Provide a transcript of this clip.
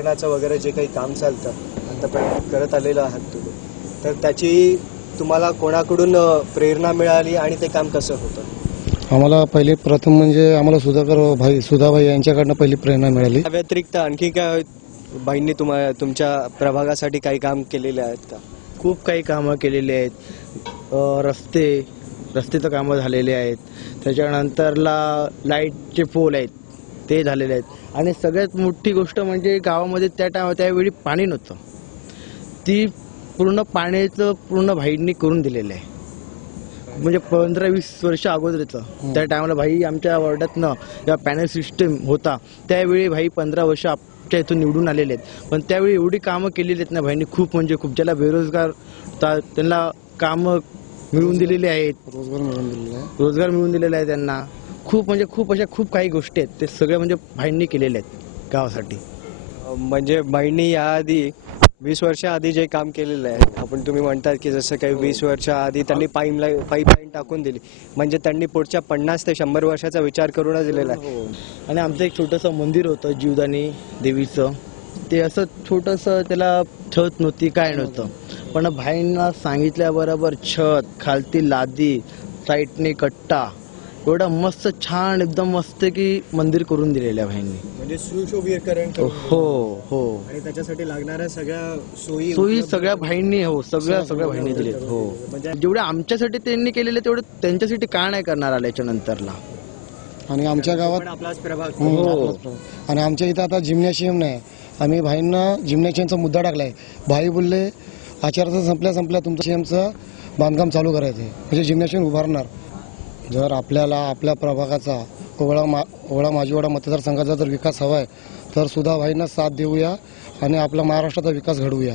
सिंचनाचं वगैरे जे काही काम चालतं आतापर्यंत करत आलेलं आहात तुम्ही, तर त्याची तुम्हाला कोणाकडून प्रेरणा मिळाली आणि ते काम कसं होतं? आम्हाला पहिले प्रथम म्हणजे आम्हाला सुधाभाई यांच्याकडनं पहिली प्रेरणा मिळाली. त्या व्यतिरिक्त आणखी काय बाईंनी तुमच्या प्रभागासाठी काही काम केलेले आहेत का? खूप काही कामं केलेली आहेत. रस्तेचं कामं झालेले आहेत. त्याच्यानंतरला लाईटचे पोल आहेत ते झालेले आहेत. आणि सगळ्यात मोठी गोष्ट म्हणजे गावामध्ये त्यावेळी पाणी नव्हतं. ती पूर्ण पाण्याचं पूर्ण भाईंनी करून दिलेलं आहे. म्हणजे 15-20 वर्ष अगोदरचं त्या टायमाला भाई आमच्या वॉर्डातनं जेव्हा पॅनल सिस्टीम होता त्यावेळी भाई 15 वर्ष आमच्या इथून निवडून आलेले आहेत. पण त्यावेळी एवढी कामं केलेली आहेत ना भाईंनी, खूप म्हणजे खूप. ज्याला बेरोजगार होता त्यांना कामं मिळवून दिलेली आहेत, रोजगार मिळवून दिलेला आहे त्यांना. खूप म्हणजे खूप अशा खूप काही गोष्टी आहेत ते सगळे म्हणजे भाईंनी केलेले आहेत गावासाठी. म्हणजे बाईंनी याआधी 20 वर्षाआधी जे काम केलेलं आहे, तुम्ही म्हणतात की जसं काही 20 वर्षाआधी त्यांनी पाईपलाईन टाकून दिली, म्हणजे त्यांनी पुढच्या 50 ते 100 वर्षाचा विचार करूनच दिलेला आहे. आणि आमचं एक छोटंसं मंदिर होतं जीवदानी देवीचं. ते असं छोटंसं, त्याला छत नव्हती, काय नव्हतं. पण भाईंना सांगितल्याबरोबर छत, खालती लादी, साईडने कट्टा, एवढा मस्त छान एकदम मस्त की मंदिर करून दिलेलं आहे भाईंनी. म्हणजे सुशोभीकरण. हो हो. आणि त्याच्यासाठी लागणाऱ्या सगळ्या सोयी सगळ्या भाईंनी, हो सगळ्या भाईंनी दिले. हो, म्हणजे जेवढे आमच्यासाठी त्यांनी केलेले तेवढे त्यांच्यासाठी का नाही करणार आल्याच्या नंतरला. आणि आमच्या गावात आपलाच प्रभाग. हो. आणि आमच्या इथं आता जिम्नॅशियम नाही. आम्ही भाईंना जिम्नॅशियमचा मुद्दा टाकलाय. भाई बोलले आचारसंहिता संपल्या तुमचं जिम्नॅशियमचं बांधकाम चालू करायचं आहे, म्हणजे जिम्नॅशियम उभारणार. जर आपल्याला आपल्या प्रभागाचा ओवळा माजिवडा मतदारसंघाचा जर विकास हवा आहे तर सुधाभाईंना साथ देऊया आणि आपला महाराष्ट्राचा विकास घडवूया.